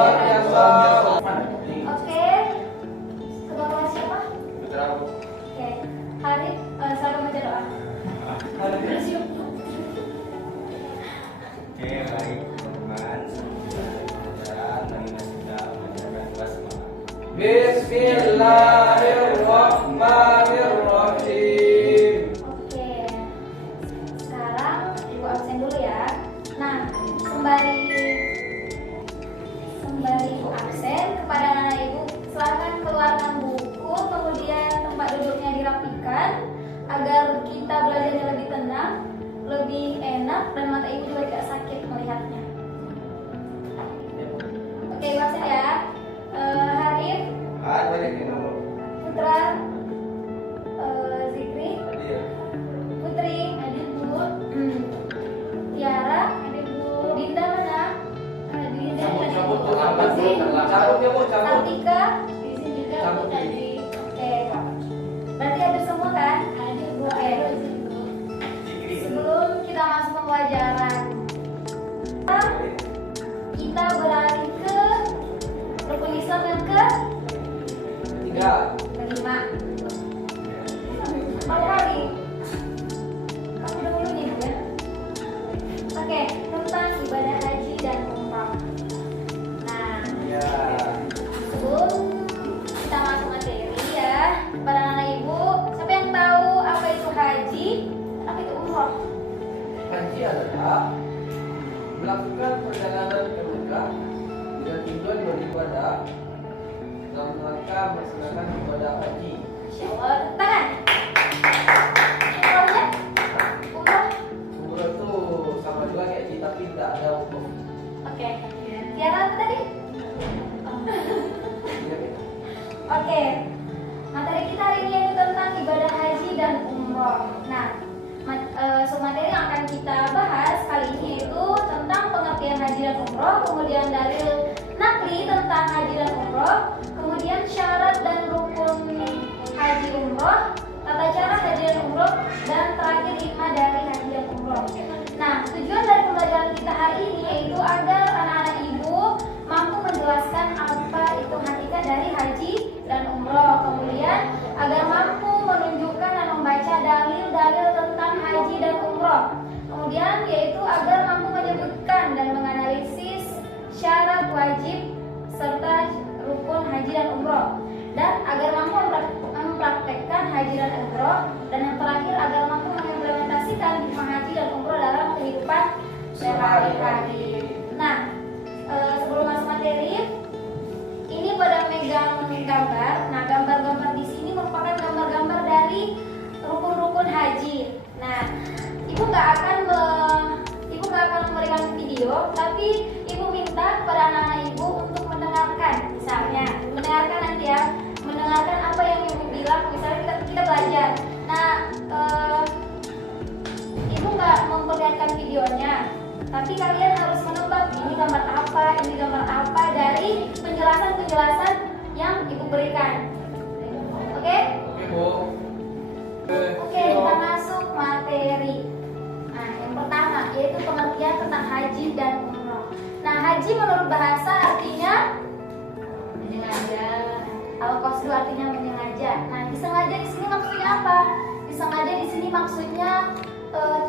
luar biasa. Oke, kebawa siapa? Oke, Harif, saya baca doa. Oke, baik teman-teman. Mari kita menjalankan basmalah. Bismillahirrahmanirrahim. Oke, sekarang ibu absen dulu ya. Nah, sembari ibu absen, kepada anak ibu silakan keluarkan buku, kemudian tempat duduknya dirapikan agar kita belajarnya lebih tenang, lebih enak, dan mata ibu juga tidak sakit melihatnya. Oke, ibu absen ya. Harif, Putra, Zikri, Putri, Adit Bu, Tiara, Adit Bu, Dinda mana? Dinda, Sartika, di sini juga Bu tadi. Oke, berarti hadir semua kan? Hadir Bu. Sebelum kita masuk pembelajaran, kita beralih ke rukun Islam yang kelima. Mau kali? Kamu dulu nih ya. Oke, tentang ibadah haji dan umrah. Nah, sebelum kita masuk materi ya, para anak ibu, siapa yang tahu apa itu haji, apa itu umrah? Haji adalah melakukan perjalanan ke Mekah dengan tujuan beribadah dalam rangka melaksanakan ibadah haji. Insya Allah, tangan. Umrahnya? Umrah. Umrah itu sama juga kayak haji tapi tidak ada hukum. Oke. Tiara apa tadi? Oke. Materi kita hari ini yaitu tentang ibadah haji dan umroh. Nah, materi yang akan kita bahas kali ini yaitu tentang pengertian haji dan umroh, kemudian dalil nakli tentang haji dan umroh, kemudian syarat dan rukun haji umroh, tata cara haji dan umroh, dan terakhir hikmah dari haji dan umroh. Nah, tujuan dari pembelajaran kita hari ini yaitu agar anak-anak ibu mampu menjelaskan apa itu hakikat dari haji dan umroh, kemudian agar mampu menunjukkan dan membaca dalil-dalil tentang haji dan umroh, kemudian yaitu agar mampu menyebutkan dan menganalisis syarat wajib serta rukun haji dan umroh, dan agar mampu mempraktekkan haji dan umroh, dan yang terakhir agar mampu mengimplementasikan hikmah haji dan umroh dalam kehidupan sehari-hari. Nah, sebelum masuk materi, ini pada megang gambar. Nah, gambar-gambar di sini merupakan gambar-gambar dari rukun-rukun haji. Nah, ibu nggak akan memberikan video, tapi ibu minta kepada anak-anak ibu untuk mendengarkan, misalnya mendengarkan nanti ya, mendengarkan apa yang ibu bilang, misalnya kita belajar. Nah, ibu nggak memperlihatkan videonya, tapi kalian harus menebak ini gambar apa dari penjelasan yang ibu berikan. Oke? Oke, kita masuk materi. Nah, yang pertama yaitu pengertian tentang haji dan umroh. Nah, haji menurut bahasa artinya menyengaja. Al-qasdu artinya menyengaja. Nah, disengaja di sini maksudnya apa? Disengaja di sini maksudnya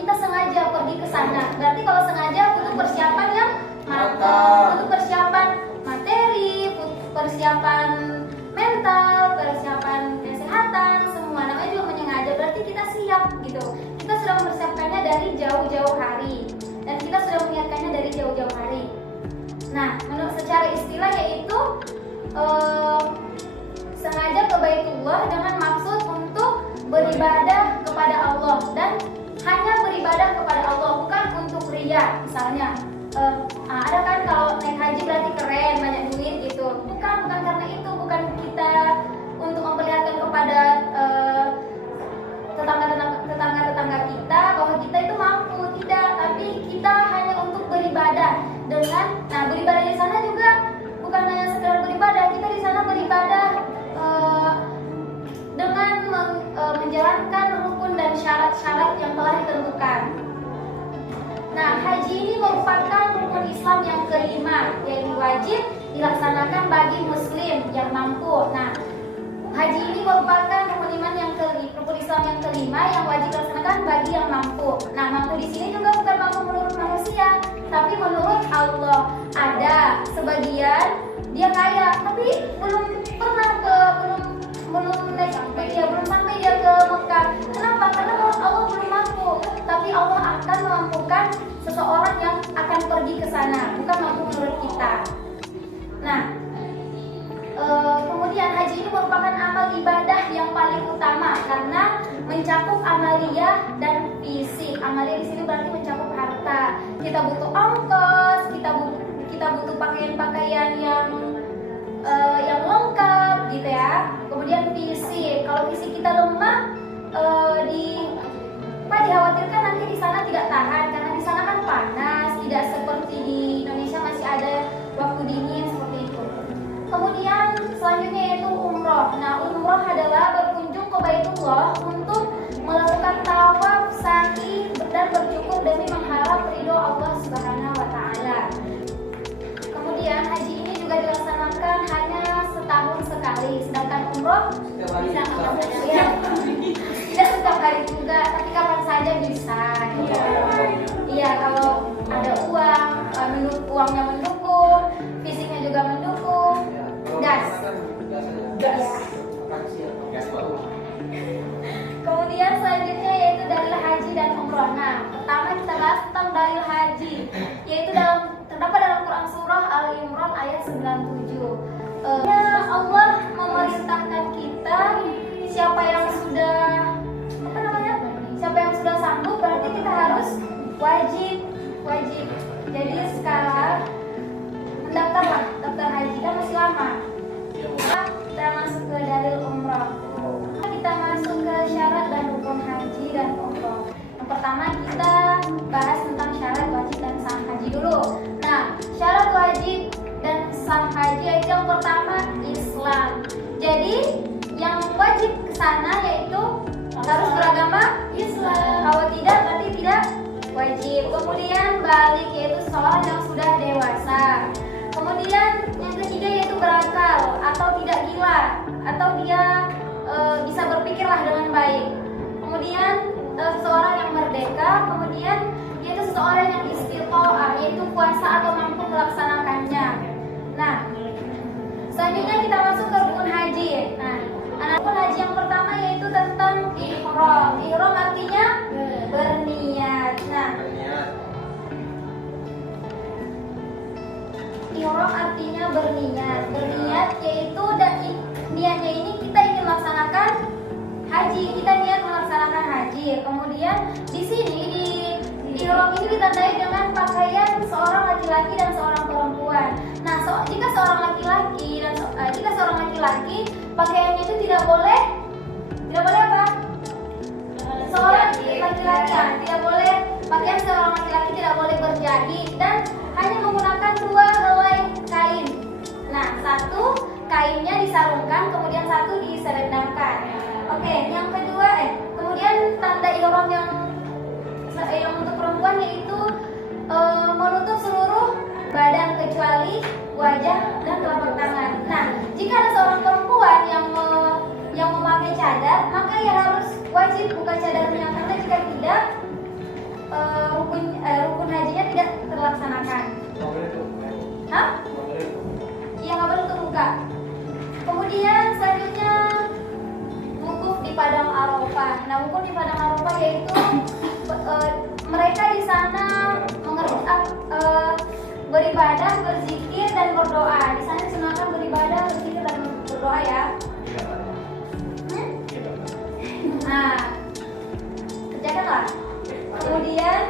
kita sengaja pergi ke sana. Berarti kalau sengaja butuh persiapan yang matang, butuh persiapan materi, persiapan mental, persiapan kesehatan, semua namanya juga menyengaja. Berarti kita siap gitu. Kita sudah mempersiapkannya dari jauh-jauh hari, dan kita sudah menyiapkannya dari jauh-jauh hari. Nah, menurut secara istilah yaitu sengaja ke Baitullah dengan maksud untuk beribadah kepada Allah, dan hanya beribadah kepada Allah, bukan untuk ria. Misalnya ada kan kalau naik haji berarti keren, banyak duit gitu. Bukan karena itu, bukan kita untuk memperlihatkan kepada tetangga-tetangga kita bahwa kita itu mampu, tidak, tapi kita hanya untuk beribadah dengan, nah, beribadah di sana juga bukan hanya sekedar beribadah, kita di sana beribadah dengan menjalankan rukun dan syarat-syarat yang telah ditentukan. Nah, haji ini merupakan rukun Islam yang kelima, yaitu wajib dilaksanakan bagi muslim yang mampu. Nah, haji ini merupakan rukun iman yang rukun Islam yang kelima yang wajib dilaksanakan bagi yang mampu. Nah, mampu di sini juga bukan mampu menurut manusia, tapi menurut Allah. Ada sebagian dia kaya, tapi belum sampai dia ke Mekah. Kenapa? Karena menurut Allah belum mampu. Tapi Allah akan memampukan seseorang yang akan pergi ke sana, bukan mampu menurut kita. Nah, kemudian haji ini merupakan amal ibadah yang paling utama karena mencakup amaliyah dan fisik. Amaliyah di sini berarti mencakup harta. Kita butuh ongkos, kita butuh pakaian-pakaian yang lengkap gitu ya. Kemudian fisik, kalau fisik kita lemah, dikhawatirkan nanti di sana tidak tahan karena di sana kan panas, tidak seperti di Indonesia masih ada waktu dingin seperti itu. Kemudian selanjutnya yaitu umroh. Nah, umroh adalah berkunjung ke Baitullah untuk melakukan tawaf, sa'i dan bersyukur demi mengharap ridho Allah Subhanahu wa taala. Kemudian haji ini juga dilaksanakan hanya setahun sekali, sedangkan umroh bisa tidak setiap hari juga, tapi kapan saja bisa. Iya, kalau ada uangnya mendukung, fisiknya juga mendukung. Gas. Kemudian selanjutnya yaitu dalil haji dan umroh. Nah, pertama kita bahas tentang dalil haji, yaitu terdapat dalam Quran surah Al-Imran ayat 97. Allah memerintahkan kita, siapa yang sudah sanggup berarti kita harus wajib. Jadi sekarang mendaftarlah, daftar haji kan masih lama. Kita masuk ke dalil umroh. Kita masuk ke syarat dan rukun haji dan umroh. Yang pertama kita bahas tentang syarat wajib dan sah haji dulu. Nah, syarat wajib dan sah haji itu yang pertama Islam. Jadi yang wajib ke sana yaitu harus beragama Islam. Kalau tidak berarti tidak wajib. Kemudian balik yaitu seorang yang sudah dewasa. Kemudian yang ketiga yaitu berakal atau tidak gila atau dia bisa berpikirlah dengan baik. Kemudian seseorang yang merdeka. Kemudian yaitu seseorang yang istiqoah yaitu kuasa atau mampu melaksanakannya. Nah, selanjutnya kita masuk ke rukun haji. Nah, rukun haji yang pertama yaitu tentang ihram. Ihram artinya berniat. Nah, ihram artinya berniat. Berniat yaitu niatnya ini kita ingin melaksanakan haji. Kita niat melaksanakan haji. Kemudian di sini di ihram ini ditandai dengan pakaian seorang laki-laki dan seorang perempuan. Nah, jika seorang laki-laki pakaiannya itu tidak boleh apa? Seorang laki-laki tidak boleh pakaian seorang laki-laki tidak boleh berjahit dan hanya menggunakan 2 helai kain. Nah, satu kainnya disarungkan, kemudian satu diselendangkan. Oke, yang kedua kemudian tanda ihram yang untuk perempuan yaitu menutup seluruh badan kecuali wajah dan telapak tangan. Nah, jika ada seorang perempuan yang memakai cadar, maka ia harus wajib buka cadarnya karena jika tidak rukun hajinya tidak terlaksanakan. Hah? Iya, nggak boleh terbuka. Kemudian selanjutnya wukuf di padang Arafah. Nah, wukuf di padang Arafah yaitu mereka di sana beribadah, berzikir dan berdoa. Di sana disunahkan beribadah, berzikir dan berdoa ya. Nah, kerjakanlah. Kemudian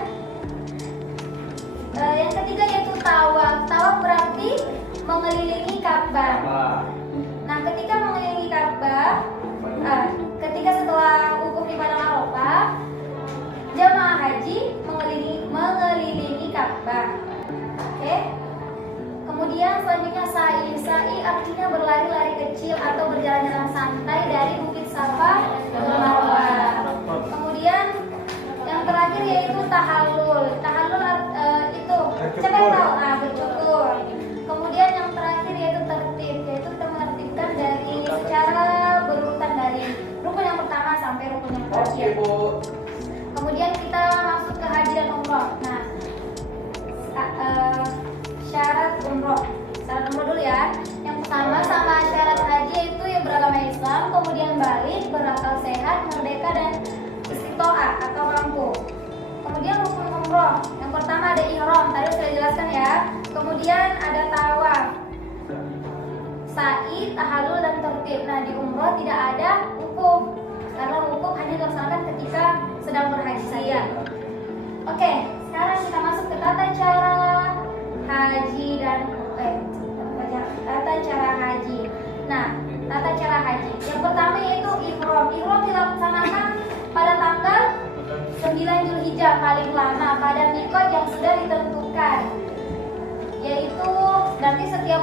yang ketiga yaitu tawaf. Tawaf berarti mengelilingi Ka'bah. Nah, ketika mengelilingi Ka'bah, ketika setelah wukuf di padang Arafah, jamaah haji mengelilingi Ka'bah. Oke. Kemudian selanjutnya sa'i. Sa'i artinya berlari-lari kecil atau berjalan-jalan santai dari Bukit Safa ke Marwah. Kemudian yang terakhir yaitu tahallul. Tahallul itu siapa yang tahu? Bercukur. Kemudian yang terakhir yaitu umroh. Yang pertama ada ihram, tadi sudah jelaskan ya. Kemudian ada tawaf, sa'i, tahallul dan tertib. Nah di umroh tidak ada wukuf, karena wukuf hanya dilaksanakan ketika sedang berhaji saja. Oke, sekarang kita masuk ke tata cara haji dan tata cara haji. Nah, tata cara haji. Yang pertama yaitu ihram. Ihram dilaksanakan pada tanggal 9 Zulhijjah paling lama pada mikot yang sudah ditentukan. Yaitu nanti setiap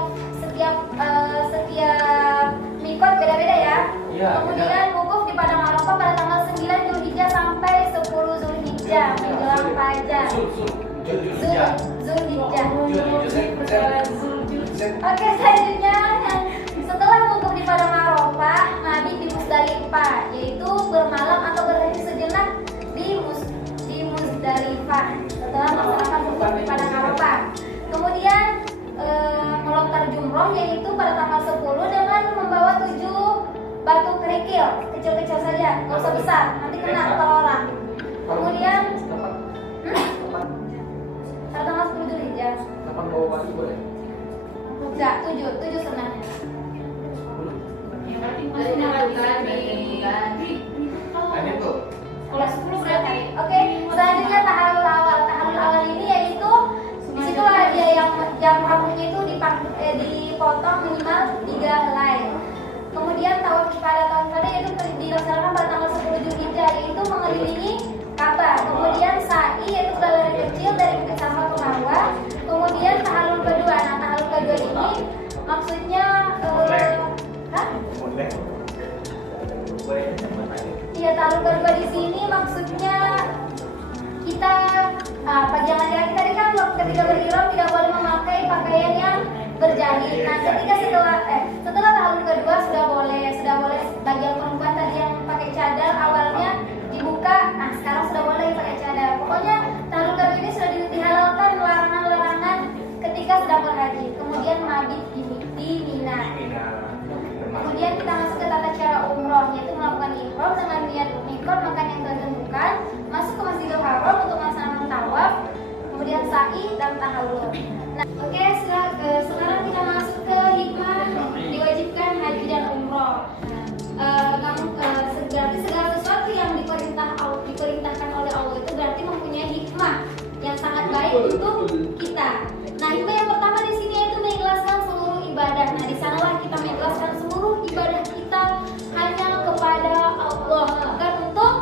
mikot beda-beda ya. Iya, Kemudian wukuf di Padang Arafah pada tanggal 9 Zulhijjah sampai 10 Zulhijjah menjelang fajar. Zulhijjah. Oke, selanjutnya setelah wukuf di Padang Arafah, mabit di Musdalifah, yaitu bermalam atau berhenti sejenak di Musdalifah setelah melaksanakan wukuf di Padang Arafah. Kemudian melontar jumroh, yaitu pada tanggal 10 dengan membawa 7 batu kerikil, kecil-kecil saja, nggak usah besar, nanti kena kepala orang. Kemudian pada tanggal 10 Zulhijjah. 8 bawa balik boleh? Enggak, 7 sebenarnya. Kan itu. Kalau 10 berarti. Oke, selanjutnya tahallul awal. Tahallul awal ini yaitu disitulah dia yang jam rambutnya itu dipotong minimal 3 helai. Kemudian tawaf ifadah yaitu dilaksanakan pada tanggal 10 Zulhijjah, yaitu mengelilingi Ka'bah. Kemudian sa'i yaitu berlari kecil dari Bukit Safa ke Marwah. Kemudian tahallul kedua. Nah, tahallul kedua ini maksudnya Iya, tahallul kedua di sini maksudnya kita bagi yang laki-laki tadi kan ketika berihram tidak boleh memakai pakaian yang berjahit. Nah, ketika setelah tahallul kedua sudah boleh bagi yang perempuan tadi yang pakai cadar awalnya dibuka. Nah, sekarang sudah boleh pakai cadar. Pokoknya tahallul kedua ini sudah dihalalkan larangan-larangan ketika sedang berhaji. Kemudian mabit di Mina. Kemudian kita masuk ke tata cara umroh, yaitu melakukan ihram dengan niat mikot makan yang ditentukan, masuk ke Masjidil Haram untuk melaksanakan tawaf, kemudian sa'i dan tahallul. Nah, oke, sekarang kita masuk ke hikmah diwajibkan haji dan umroh. Berarti segala sesuatu yang diperintahkan oleh Allah itu berarti mempunyai hikmah yang sangat baik untuk kita. Nah, hikmah yang pertama di sini yaitu mengikhlaskan seluruh ibadah. Nah, di sanalah kita mengikhlaskan seluruh ibadah kita hanya kepada Allah, bukan untuk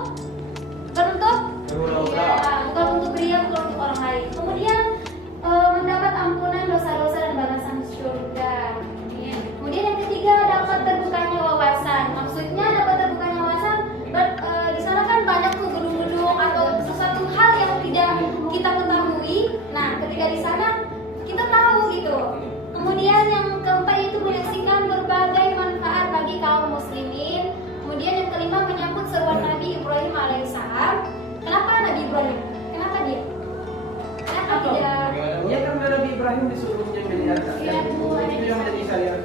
ria, bukan untuk orang lain. Kemudian mendapat ampunan dosa-dosa dan balasan surga. Kemudian yang ketiga, dapat terbukanya wawasan. Maksudnya dapat terbukanya wawasan, di sana kan banyak tuh gedung-gedung atau sesuatu hal yang tidak kita ketahui. Nah, ketika di sana kita tahu gitu. Kemudian yang keempat itu menyaksikan berbagai manfaat bagi kaum muslimin. Kemudian yang kelima menyambut seruan Nabi Ibrahim alaihissalam. Kenapa Nabi Ibrahim? Kenapa dia? Kenapa tidak? Ya kan Nabi Ibrahim disuruh menjadi atas. Itu yang menjadi syariat.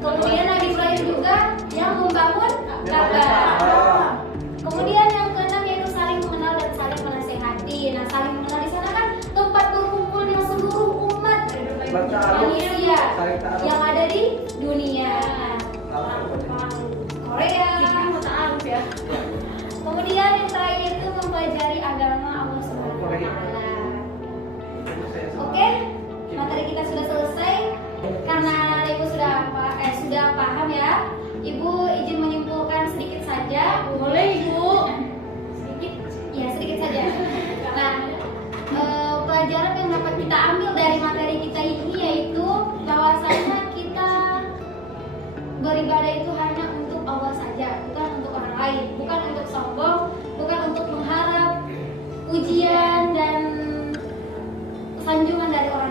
Kemudian Nabi Ibrahim juga yang membangun Ka'bah. Kemudian yang keenam yaitu saling mengenal dan saling menasehati. Nah, saling mengenal di sana kan tempat berkumpulnya seluruh umat manusia yang ada di dunia. Korea. Kemudian yang terakhir itu mempelajari agama Allah Subhanahu wa Ta'ala. Oke, materi kita sudah selesai. Karena Ibu sudah paham ya. Ibu izin menyimpulkan sedikit saja. Boleh Ibu. Sedikit saja. Nah, pelajaran yang dapat kita ambil dari materi kita ini yaitu bahwasanya kita beribadah itu hanya untuk Allah saja, bukan untuk orang lain, bukan untuk sombong, bukan untuk mengharap pujian dan sanjungan dari orang